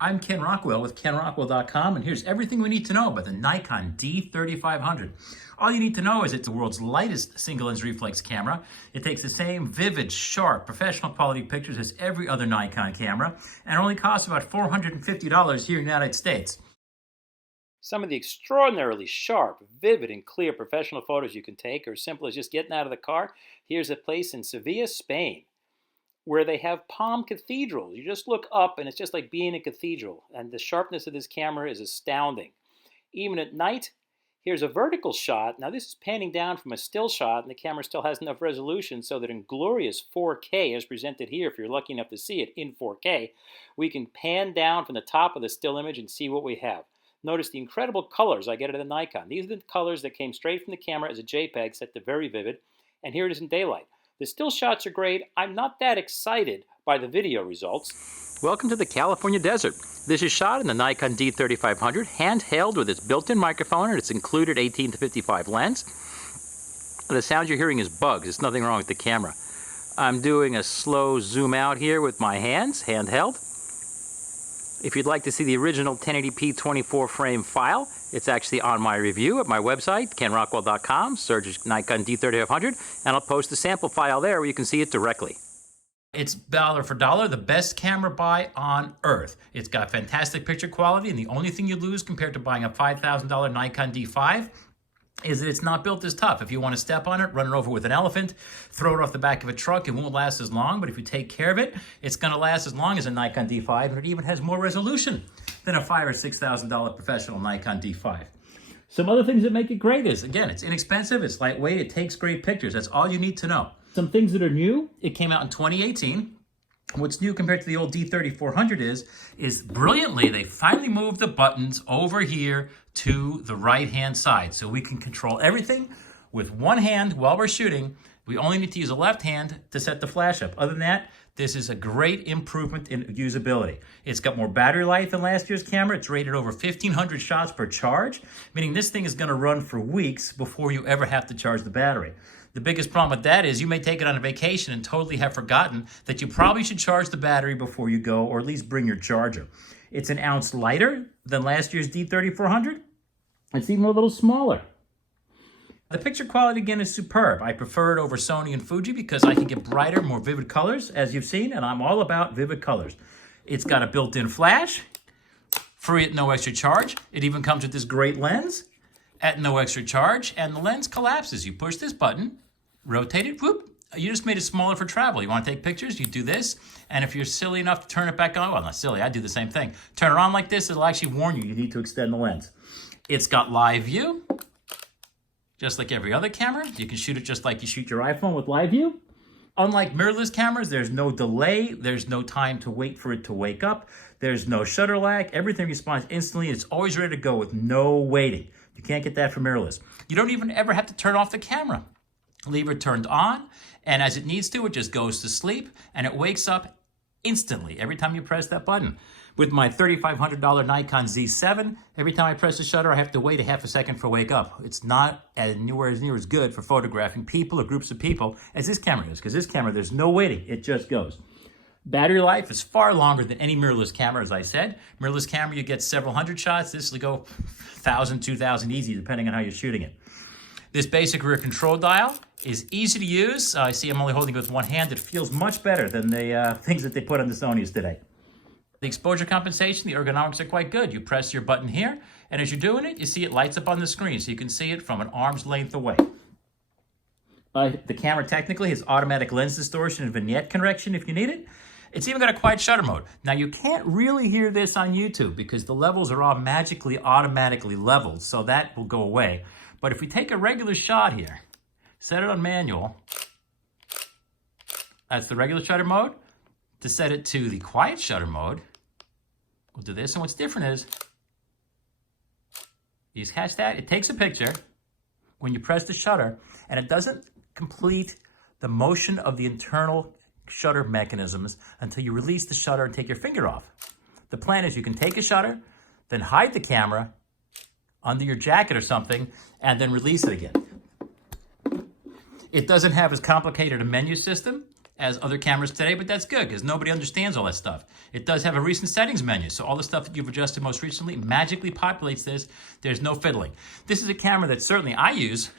I'm Ken Rockwell with KenRockwell.com, and here's everything we need to know about the Nikon D3500. All you need to know is it's the world's lightest single-lens reflex camera. It takes the same vivid, sharp, professional quality pictures as every other Nikon camera, and only costs about $450 here in the United States. Some of the extraordinarily sharp, vivid, and clear professional photos you can take are as simple as just getting out of the car. Here's a place in Sevilla, Spain, where they have palm cathedrals. You just look up and it's just like being in a cathedral. And the sharpness of this camera is astounding. Even at night, here's a vertical shot. Now this is panning down from a still shot, and the camera still has enough resolution so that in glorious 4K, as presented here, if you're lucky enough to see it in 4K, we can pan down from the top of the still image and see what we have. Notice the incredible colors I get out of the Nikon. These are the colors that came straight from the camera as a JPEG, set to very vivid, and here it is in daylight. The still shots are great. I'm not that excited by the video results. Welcome to the California desert. This is shot in the Nikon D3500, handheld with its built-in microphone and its included 18-55 lens. The sound you're hearing is bugs. There's nothing wrong with the camera. I'm doing a slow zoom out here with my hands, handheld. If you'd like to see the original 1080p 24-frame file, it's actually on my review at my website, kenrockwell.com. Search Nikon D3500, and I'll post the sample file there where you can see it directly. It's dollar for dollar the best camera buy on earth. It's got fantastic picture quality, and the only thing you lose compared to buying a $5,000 Nikon D5 is that it's not built as tough. If you want to step on it, run it over with an elephant, throw it off the back of a truck, it won't last as long. But if you take care of it, it's going to last as long as a Nikon D5, and it even has more resolution than a $5,000 or $6,000 professional Nikon D5. Some other things that make it great is, again, it's inexpensive, it's lightweight, it takes great pictures. That's all you need to know. Some things that are new, it came out in 2018. What's new compared to the old D3400 is brilliantly, they finally moved the buttons over here to the right-hand side. So we can control everything with one hand while we're shooting. We only need to use a left hand to set the flash up. Other than that, this is a great improvement in usability. It's got more battery life than last year's camera. It's rated over 1,500 shots per charge, meaning this thing is gonna run for weeks before you ever have to charge the battery. The biggest problem with that is you may take it on a vacation and totally have forgotten that you probably should charge the battery before you go, or at least bring your charger. It's an ounce lighter than last year's D3400. It's even a little smaller. The picture quality, again, is superb. I prefer it over Sony and Fuji because I can get brighter, more vivid colors, as you've seen, and I'm all about vivid colors. It's got a built-in flash, free at no extra charge. It even comes with this great lens at no extra charge, and the lens collapses. You push this button, rotate it, whoop, you just made it smaller for travel. You want to take pictures, you do this, and if you're silly enough to turn it back on, well, not silly, I do the same thing. Turn it on like this, it'll actually warn you need to extend the lens. It's got live view, just like every other camera. You can shoot it just like you shoot your iPhone with live view. Unlike mirrorless cameras, there's no delay, there's no time to wait for it to wake up, there's no shutter lag, everything responds instantly, it's always ready to go with no waiting. You can't get that from mirrorless. You don't even ever have to turn off the camera. Leave it turned on, and as it needs to, it just goes to sleep, and it wakes up instantly every time you press that button. With my $3,500 Nikon Z7, every time I press the shutter, I have to wait a half a second for wake up. It's not anywhere near as good for photographing people or groups of people as this camera is, because this camera, there's no waiting, it just goes. Battery life is far longer than any mirrorless camera, as I said. Mirrorless camera, you get several hundred shots. This will go 1,000, 2,000 easy, depending on how you're shooting it. This basic rear control dial is easy to use. I see I'm only holding it with one hand. It feels much better than the things that they put on the Sonys today. The exposure compensation, the ergonomics are quite good. You press your button here, and as you're doing it, you see it lights up on the screen, so you can see it from an arm's length away. The camera technically has automatic lens distortion and vignette correction if you need it. It's even got a quiet shutter mode. Now, you can't really hear this on YouTube because the levels are all magically automatically leveled, so that will go away. But if we take a regular shot here, set it on manual, that's the regular shutter mode. To set it to the quiet shutter mode, we'll do this, and what's different is, you just catch that, it takes a picture when you press the shutter, and it doesn't complete the motion of the internal shutter mechanisms until you release the shutter and take your finger off. The plan is you can take a shutter, then hide the camera under your jacket or something, and then release it again. It doesn't have as complicated a menu system as other cameras today, but that's good because nobody understands all that stuff. It does have a recent settings menu, so all the stuff that you've adjusted most recently magically populates this. There's no fiddling. This is a camera that certainly I use.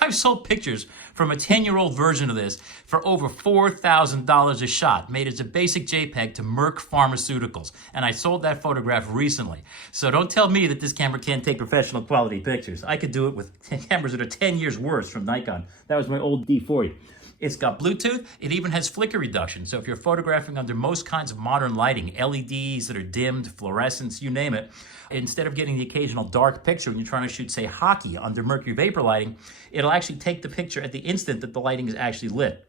I've sold pictures from a 10-year-old version of this for over $4,000 a shot, made as a basic JPEG to Merck Pharmaceuticals, and I sold that photograph recently. So don't tell me that this camera can't take professional quality pictures. I could do it with cameras that are 10 years worse from Nikon. That was my old D40. It's got Bluetooth. It even has flicker reduction. So if you're photographing under most kinds of modern lighting, LEDs that are dimmed, fluorescence, you name it, instead of getting the occasional dark picture when you're trying to shoot, say, hockey under mercury vapor lighting, it'll actually take the picture at the instant that the lighting is actually lit.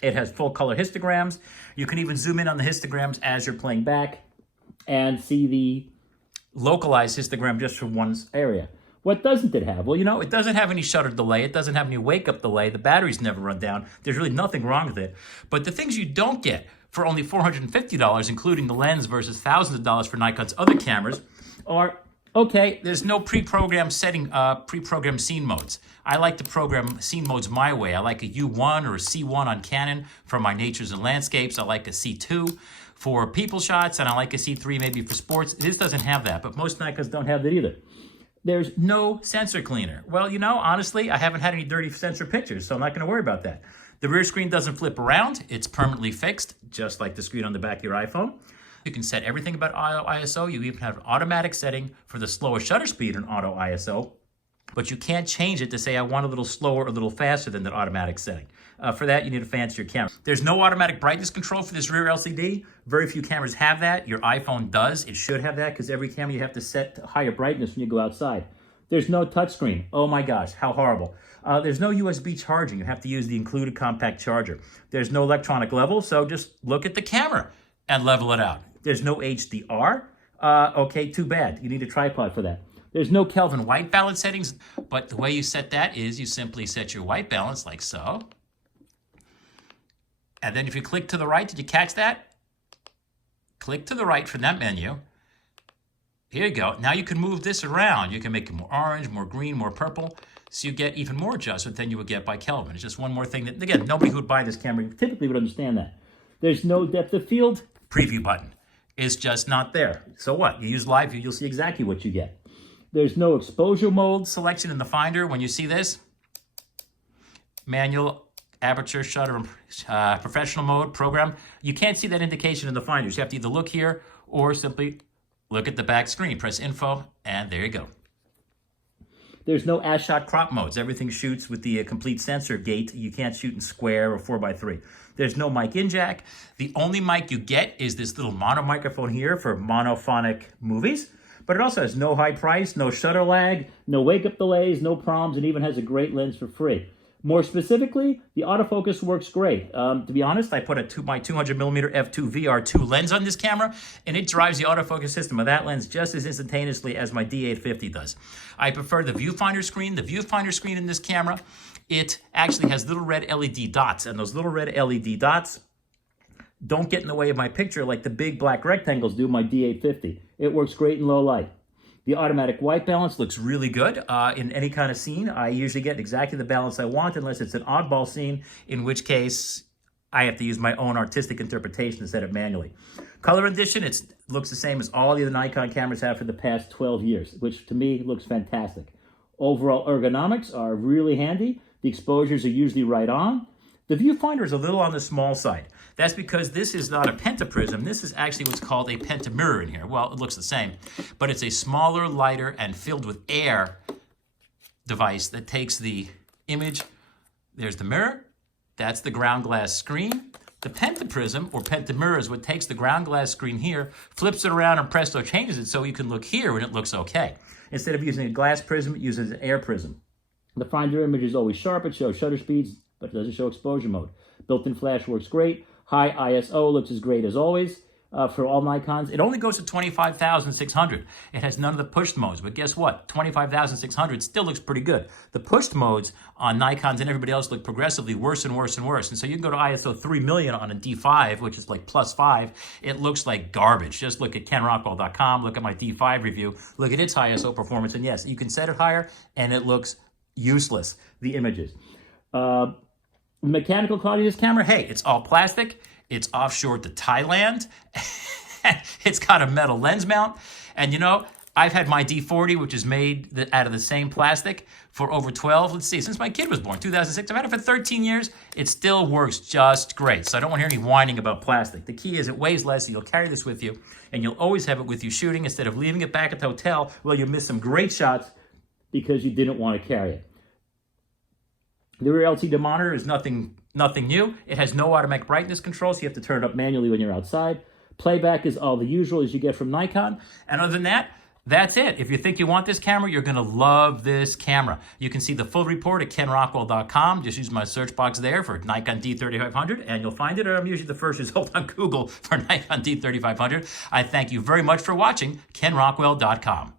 It has full color histograms. You can even zoom in on the histograms as you're playing back and see the localized histogram just from one area. What doesn't it have? Well, you know, it doesn't have any shutter delay. It doesn't have any wake-up delay. The batteries never run down. There's really nothing wrong with it. But the things you don't get for only $450, including the lens versus thousands of dollars for Nikon's other cameras, are, okay, there's no pre-programmed setting, pre-programmed scene modes. I like to program scene modes my way. I like a U1 or a C1 on Canon for my natures and landscapes. I like a C2 for people shots, and I like a C3 maybe for sports. This doesn't have that, but most Nikons don't have that either. There's no sensor cleaner. Well, you know, honestly, I haven't had any dirty sensor pictures, so I'm not going to worry about that. The rear screen doesn't flip around. It's permanently fixed, just like the screen on the back of your iPhone. You can set everything about auto ISO. You even have an automatic setting for the slower shutter speed in auto ISO, but you can't change it to say I want a little slower or a little faster than that automatic setting. For that, you need a fancier camera. There's no automatic brightness control for this rear LCD. Very few cameras have that. Your iPhone does. It should have that because every camera you have to set to higher brightness when you go outside. There's no touchscreen. Oh my gosh, how horrible. There's no USB charging. You have to use the included compact charger. There's no electronic level, so just look at the camera and level it out. There's no HDR. Okay, too bad. You need a tripod for that. There's no Kelvin white balance settings, but the way you set that is you simply set your white balance like so. And then if you click to the right, did you catch that? Click to the right from that menu. Here you go. Now you can move this around. You can make it more orange, more green, more purple. So you get even more adjustment than you would get by Kelvin. It's just one more thing that, again, nobody who would buy this camera typically would understand that. There's no depth of field. Preview button is just not there. So what? You use live view, you'll see exactly what you get. There's no exposure mode selection in the Finder. When you see this, manual, aperture, shutter, professional mode, program, you can't see that indication in the Finder. So you have to either look here or simply look at the back screen. Press info, and there you go. There's no as-shot crop modes. Everything shoots with the complete sensor gate. You can't shoot in square or 4x3. There's no mic in jack. The only mic you get is this little mono microphone here for monophonic movies. But it also has no high price, no shutter lag, no wake-up delays, no proms, and even has a great lens for free. More specifically, the autofocus works great. To be honest, I put my 200mm f2 VR2 lens on this camera, and it drives the autofocus system of that lens just as instantaneously as my D850 does. I prefer the Viewfinder screen. The Viewfinder screen in this camera, it actually has little red LED dots, and those little red LED dots don't get in the way of my picture like the big black rectangles do my D850. It works great in low light. The automatic white balance looks really good in any kind of scene. I usually get exactly the balance I want unless it's an oddball scene, in which case I have to use my own artistic interpretation to set it manually. Color rendition, it looks the same as all the other Nikon cameras have for the past 12 years, which to me looks fantastic. Overall ergonomics are really handy. The exposures are usually right on. The viewfinder is a little on the small side. That's because this is not a pentaprism. This is actually what's called a pentamirror in here. Well, it looks the same, but it's a smaller, lighter, and filled with air device that takes the image. There's the mirror. That's the ground glass screen. The pentaprism, or pentamirror, is what takes the ground glass screen here, flips it around, and presto changes it so you can look here and it looks okay. Instead of using a glass prism, it uses an air prism. The Finder image is always sharp. It shows shutter speeds, but it doesn't show exposure mode. Built-in flash works great. High ISO looks as great as always for all Nikons. It only goes to 25,600. It has none of the pushed modes, but guess what? 25,600 still looks pretty good. The pushed modes on Nikons and everybody else look progressively worse and worse and worse. And so you can go to ISO 3 million on a D5, which is like +5. It looks like garbage. Just look at kenrockwell.com, look at my D5 review, look at its ISO performance, and yes, you can set it higher, and it looks useless, the images. Mechanical quality of this camera, hey, it's all plastic. It's offshore to Thailand. It's got a metal lens mount. And you know, I've had my D40, which is made out of the same plastic, for over 12, let's see, since my kid was born, 2006. I've had it for 13 years. It still works just great. So I don't want to hear any whining about plastic. The key is it weighs less, so you'll carry this with you, and you'll always have it with you shooting instead of leaving it back at the hotel. Well, you miss some great shots because you didn't want to carry it. The rear LCD monitor is nothing new. It has no automatic brightness control, so you have to turn it up manually when you're outside. Playback is all the usual as you get from Nikon. And other than that, that's it. If you think you want this camera, you're going to love this camera. You can see the full report at kenrockwell.com. Just use my search box there for Nikon D3500, and you'll find it. Or I'm usually the first result on Google for Nikon D3500. I thank you very much for watching. kenrockwell.com.